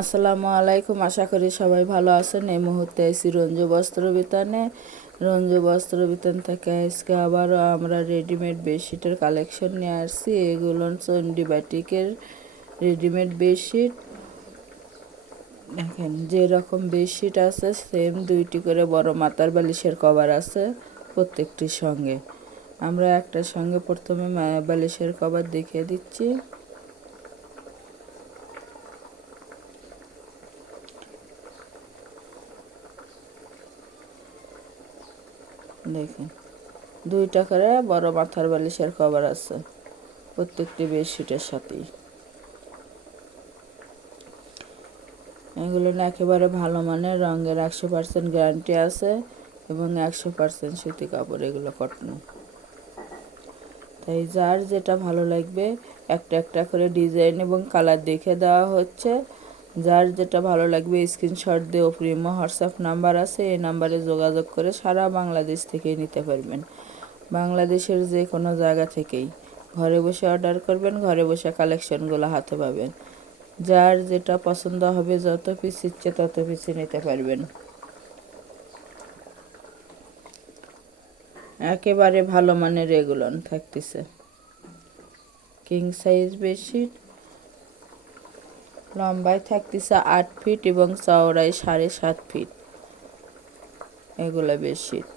আসসালামু আলাইকুম। আশা করি সবাই ভালো আছেন। এই মুহূর্তে এসি রঞ্জু বস্ত্র বিতানে। রঞ্জু বস্ত্র বিতান থেকে আজকে আবারও আমরা রেডিমেড বেডশিটের কালেকশন নিয়ে আসছি। এগুলো চন্ডি বাটিকের রেডিমেড বেডশিট। দেখেন, যেরকম বেডশিট আছে সেম দুইটি করে বড় মাথার বালিশের কভার আছে প্রত্যেকটির সঙ্গে। আমরা একটার সঙ্গে প্রথমে বালিশের কভার দেখিয়ে দিচ্ছি। দেখেন। দুইটা করে বড় মাথার বালিশের কভার আছে। প্রত্যেকটি বেডশিটের সাথেই। এগুলো না একেবারে ভালো মানের, রঙের একশো পার্সেন্ট গ্যারান্টি আছে এবং একশো পার্সেন্ট সুতি কাপড়, এগুলো কটন তাই যার যেটা ভালো লাগবে, একটা একটা করে ডিজাইন এবং কালার দেখে দেওয়া হচ্ছে। যার যেটা ভালো লাগবে স্ক্রিনশট দিয়ে প্রিমো হোয়াটসঅ্যাপ নাম্বার আছে, এই নাম্বারে যোগাযোগ করে সারা বাংলাদেশ থেকে নিতে পারবেন। বাংলাদেশের যে কোনো জায়গা থেকেই। ঘরে বসে অর্ডার করবেন, ঘরে বসে কালেকশনগুলো হাতে পাবেন। যার যেটা পছন্দ হবে, যত পিস ইচ্ছে তত পিসই নিতে পারবেন। একেবারে ভালো মানের এগুলো থাকতেছে। কিং সাইজ বেডশিট লম্বায় থাকতেছে আট ফিট এবং চওড়ায় সাড়ে সাত ফিট। এগুলো বেডশিট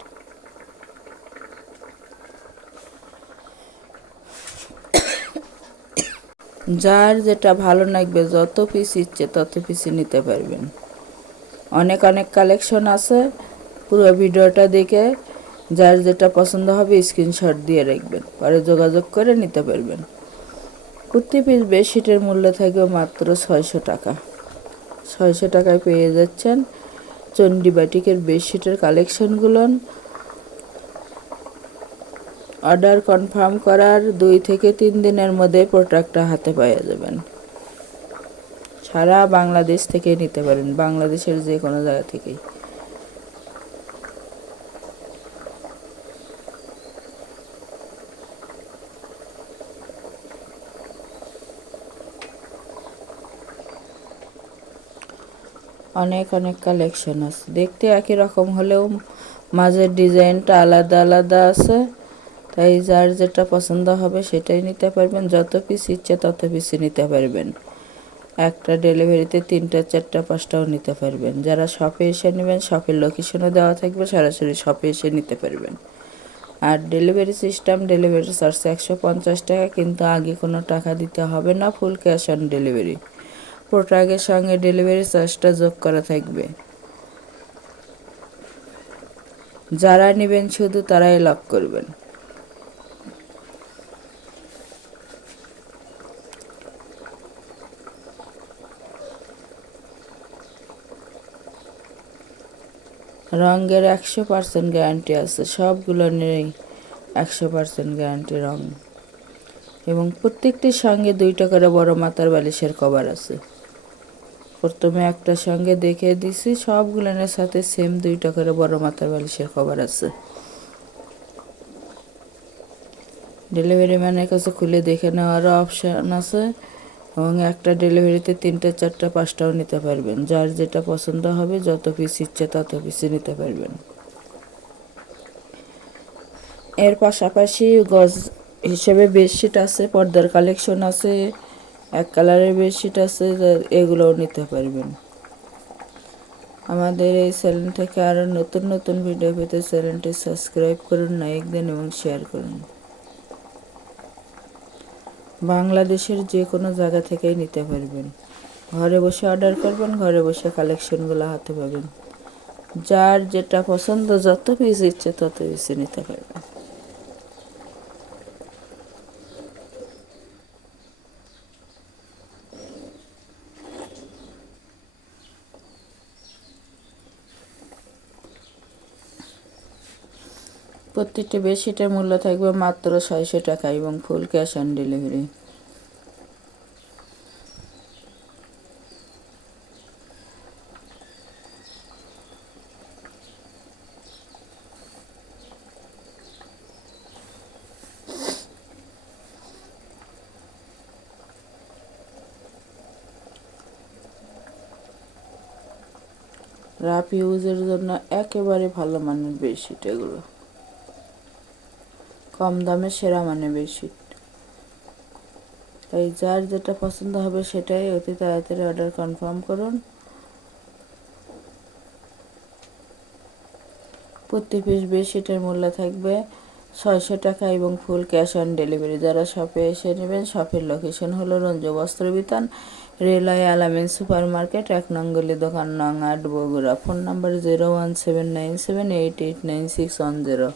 যার যেটা ভালো লাগবে, যত পিস ইচ্ছে তত পিসই নিতে পারবেন। অনেক অনেক কালেকশন আছে। পুরো ভিডিওটা দেখে যার যেটা পছন্দ হবে স্ক্রিনশট দিয়ে রাখবেন। পরে যোগাযোগ করে নিতে পারবেন। প্রতি পিস বেডশিটের মূল্য থাকবে মাত্র ছয়শো টাকা। ছয়শো টাকায় পেয়ে যাচ্ছেন চণ্ডী বাটিকের বেডশিটের কালেকশনগুলো অর্ডার কনফার্ম করার দুই থেকে তিন দিনের মধ্যে প্রোডাক্টটা হাতে পেয়ে যাবেন। সারা বাংলাদেশ থেকে নিতে পারেন, বাংলাদেশের যে কোনো জায়গা থেকেই। অনেক অনেক কালেকশন আছে। দেখতে একই রকম হলেও মাঝের ডিজাইনটা আলাদা আলাদা আছে। তাই যার যেটা পছন্দ হবে সেটাই নিতে পারবেন। যত পিস ইচ্ছে তত পিসই নিতে পারবেন। একটা ডেলিভারিতে তিনটা, চারটা, পাঁচটাও নিতে পারবেন। যারা শপে এসে নেবেন শপের লোকেশনও দেওয়া থাকবে, সরাসরি শপে এসে নিতে পারবেন। আর ডেলিভারি সিস্টেম ডেলিভারি চার্জ একশো পঞ্চাশ টাকা, কিন্তু আগে কোনো টাকা দিতে হবে না ফুল ক্যাশ অন ডেলিভারি প্রোডাক্টের সঙ্গে ডেলিভারি চার্জটা যোগ করা থাকবে। যারা নেবেন শুধু তারাই লক করবেন। রঙের একশো পার্সেন্ট গ্যারান্টি আছে, সবগুলো নেই একশো পার্সেন্ট গ্যারান্টি রঙ। এবং প্রত্যেকটির সঙ্গে দুইটা করে বড় মাথার বালিশের কভার আছে। প্রথমে একটা সঙ্গে দেখে দিছি সবগুলোনের সাথে সেম দুইটা করে বড় মাথার বালিশের খবর আছে। ডেলিভারি ম্যানের কাছে খুলে দেখে নেওয়ারও অপশান আছে এবং একটা ডেলিভারিতে তিনটা, চারটা, পাঁচটাও নিতে পারবেন। যার যেটা পছন্দ হবে, যত পিস ইচ্ছে তত পিসই নিতে পারবেন। এর পাশাপাশি গজ হিসেবে বেডশিট আছে, পর্দার কালেকশন আছে এক কালারের বেডশিট আছে এগুলোও নিতে পারবেন। আমাদের এই চ্যানেল থেকে আরও নতুন নতুন ভিডিও পেতে চ্যানেলটি সাবস্ক্রাইব করুন লাইক দিন এবং শেয়ার করুন। বাংলাদেশের যে কোনো জায়গা থেকেই নিতে পারবেন। ঘরে বসে অর্ডার করবেন, ঘরে বসে কালেকশনগুলো হাতে পাবেন। যার যেটা পছন্দ, যত পিস ইচ্ছে তত পিসে নিতে পারবেন। প্রত্যেকটি বেডশিটের মূল্য থাকবে মাত্র ছয়শো টাকা এবং full cash on delivery. Rough ইউজের জন্য একেবারে ভালো মানের বেডশিট এগুলো। কম দামে সেরা মানে বেডশিট। তাই যার যেটা পছন্দ হবে সেটাই অতি তাড়াতাড়ি অর্ডার কনফার্ম করুন। প্রতি পিস বেডশিটের মূল্য থাকবে ছয়শো টাকা এবং ফুল ক্যাশ অন ডেলিভারি। যারা শপে এসে নেবেন, শপের লোকেশন হলো Ranj Bastra Bitan, railway Alamin super market এক নঙ্গলি দোকান নং আট, Bogura. Phone number zero one seven nine seven eight eight nine six one zero.